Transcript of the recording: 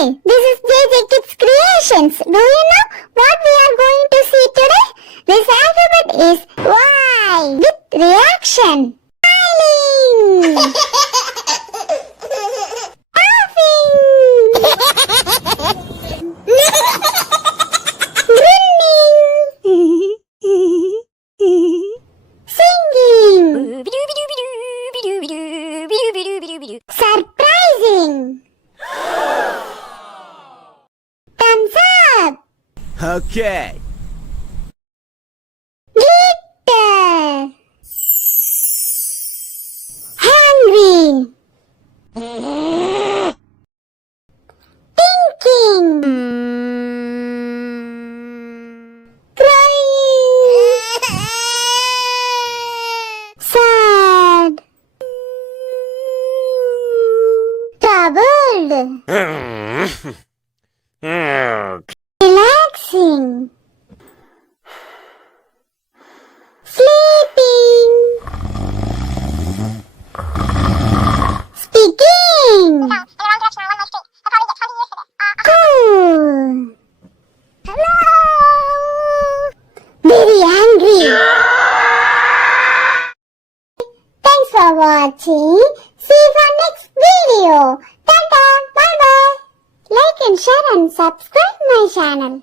Hi, this is JJ Kids Creations. Do you know what we are going to see today? This alphabet is Y with reaction. Smiling. Laughing. Grinning. Singing. Surprising. Thumbs up. Okay. Glitter. Hungry. Thinking. Crying. Sad. Troubled. Relaxing. Sleeping. Speaking. Cool. Hello. Very angry. Thanks for watching. See you for next video. Ta-ta. Bye-bye. Like and share and subscribe my channel.